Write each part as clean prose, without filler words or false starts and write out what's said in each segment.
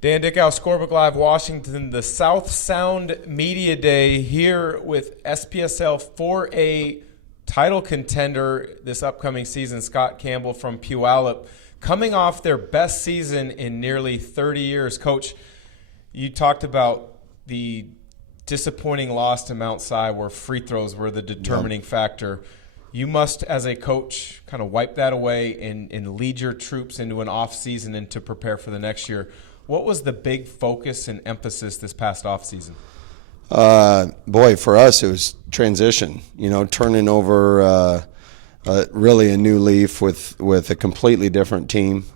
Dan Dickau, Scorebook Live Washington, the South Sound Media Day here with SPSL 4A title contender this upcoming season, Scott Campbell from Puyallup, coming off their best season in nearly 30 years. Coach, you talked about the disappointing loss to Mount Si where free throws were the determining factor. You must, as a coach, kind of wipe that away and lead your troops into an offseason and to prepare for the next year. What was the big focus and emphasis this past offseason? Boy, for us, it was transition, turning over really a new leaf with a completely different team.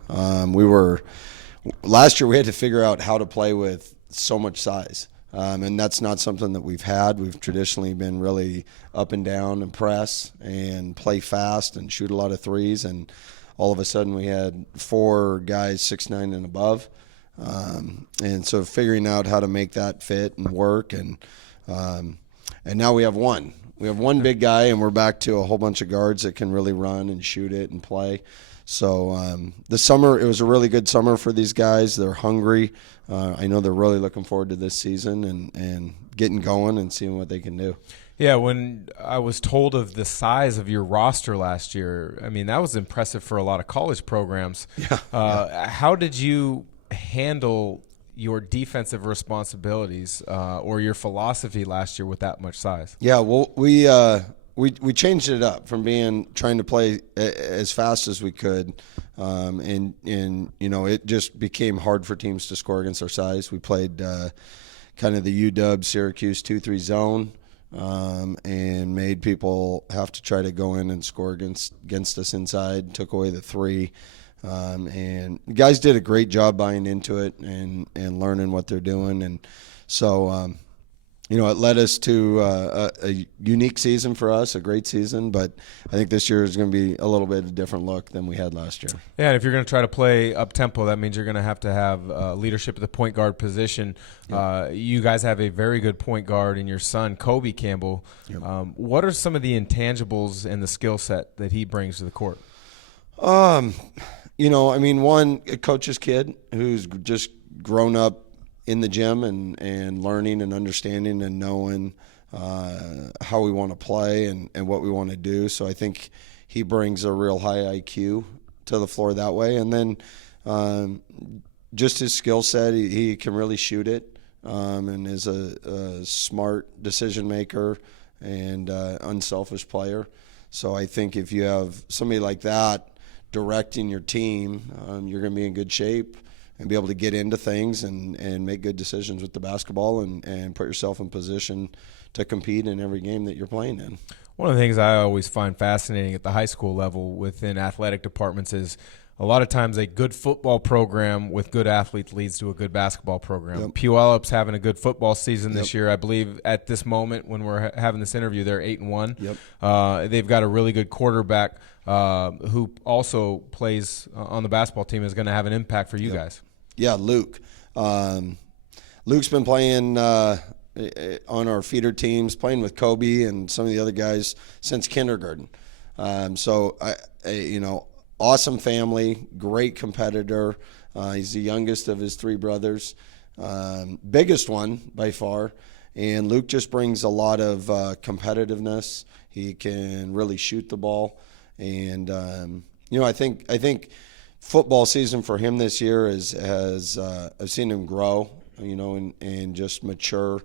Last year we had to figure out how to play with so much size. And that's not something that we've had. We've traditionally been really up and down and press and play fast and shoot a lot of threes. And all of a sudden we had four guys 6'9" and above. And so figuring out how to make that fit and work. And now we have one. We have one big guy, and we're back to a whole bunch of guards that can really run and shoot it and play. So the summer, it was a really good summer for these guys. They're hungry. I know they're really looking forward to this season and getting going and seeing what they can do. Yeah, when I was told of the size of your roster last year, I mean, that was impressive for a lot of college programs. Yeah. How did you handle your defensive responsibilities or your philosophy last year with that much size? Yeah, well, we changed it up from trying to play as fast as we could, and it just became hard for teams to score against our size. We played kind of the UW Syracuse 2-3 zone, and made people have to try to go in and score against us inside. Took away the three. And the guys did a great job buying into it and learning what they're doing. And so, it led us to a unique season for us, a great season. But I think this year is going to be a little bit of a different look than we had last year. Yeah, and if you're going to try to play up-tempo, that means you're going to have leadership at the point guard position. Yep. You guys have a very good point guard in your son, Kobe Campbell. Yep. What are some of the intangibles and the skill set that he brings to the court? One, a coach's kid who's just grown up in the gym and learning and understanding and knowing how we want to play and what we want to do. So I think he brings a real high IQ to the floor that way. And then just his skill set, he can really shoot it and is a smart decision maker and unselfish player. So I think if you have somebody like that directing your team, you're going to be in good shape and be able to get into things and make good decisions with the basketball and put yourself in position to compete in every game that you're playing in. One of the things I always find fascinating at the high school level within athletic departments is a lot of times a good football program with good athletes leads to a good basketball program. Yep. Puyallup's having a good football season this Yep. year. I believe at this moment when we're having this interview, they're 8-1. Yep. They've got a really good quarterback who also plays on the basketball team, is going to have an impact for you Yep. guys. Yeah, Luke. Luke's been playing on our feeder teams, playing with Kobe and some of the other guys since kindergarten. Awesome family, great competitor. He's the youngest of his three brothers, biggest one by far. And Luke just brings a lot of competitiveness. He can really shoot the ball. And, I think football season for him this year I've seen him grow, and just mature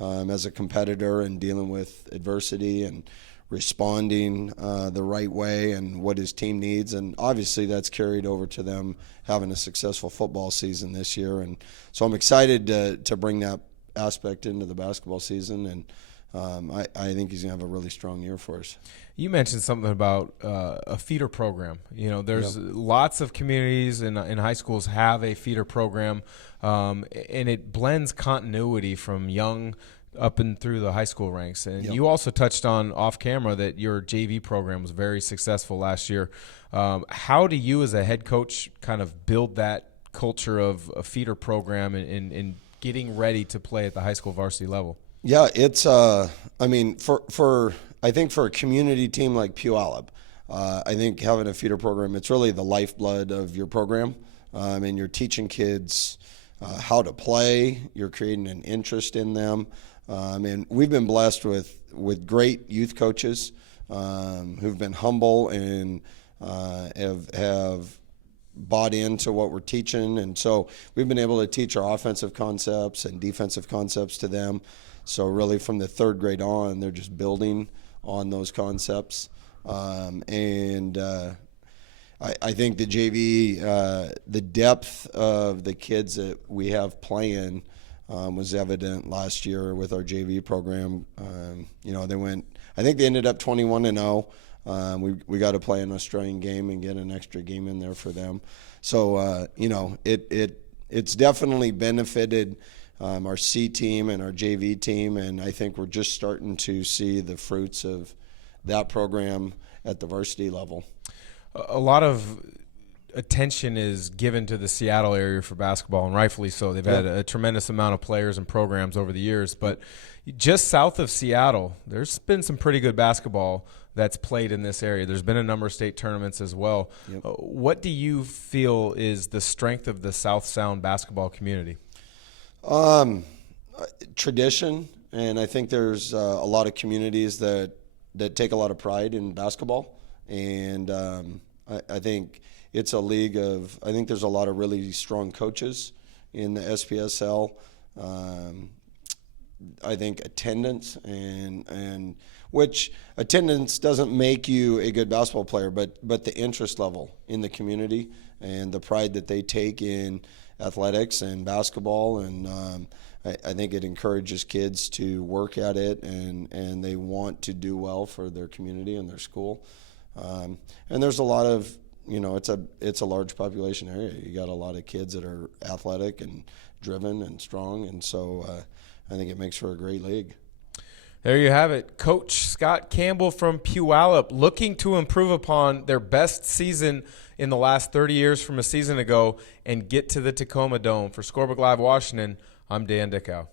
as a competitor and dealing with adversity and responding the right way and what his team needs. And obviously that's carried over to them having a successful football season this year. And so I'm excited to bring that aspect into the basketball season. And I think he's going to have a really strong year for us. You mentioned something about a feeder program. There's Yep. lots of communities in high schools have a feeder program, and it blends continuity from young up and through the high school ranks. And Yep. you also touched on off camera that your JV program was very successful last year. How do you as a head coach kind of build that culture of a feeder program and getting ready to play at the high school varsity level? Yeah, it's I think for a community team like Puyallup, I think having a feeder program, it's really the lifeblood of your program, and you're teaching kids how to play. You're creating an interest in them. And we've been blessed with great youth coaches who've been humble and have bought into what we're teaching. And so we've been able to teach our offensive concepts and defensive concepts to them. So really from the third grade on, they're just building on those concepts. I think the JV, the depth of the kids that we have playing was evident last year with our JV program. I think they ended up 21-0. We got to play an Australian game and get an extra game in there for them. So, it's definitely benefited our C team and our JV team, and I think we're just starting to see the fruits of that program at the varsity level. A lot of attention is given to the Seattle area for basketball, and rightfully so. They've had a tremendous amount of players and programs over the years. But just south of Seattle, there's been some pretty good basketball that's played in this area. There's been a number of state tournaments as well. Yep. What do you feel is the strength of the South Sound basketball community? Tradition, and I think there's a lot of communities that take a lot of pride in basketball. And I think it's a league of, I think there's a lot of really strong coaches in the SPSL. I think attendance and which attendance doesn't make you a good basketball player, but the interest level in the community and the pride that they take in athletics and basketball, and I think it encourages kids to work at it, and they want to do well for their community and their school. And there's a lot of, it's a large population area. You got a lot of kids that are athletic and driven and strong, and so I think it makes for a great league. There you have it. Coach Scott Campbell from Puyallup looking to improve upon their best season in the last 30 years from a season ago and get to the Tacoma Dome. For Scorebook Live Washington, I'm Dan Dickau.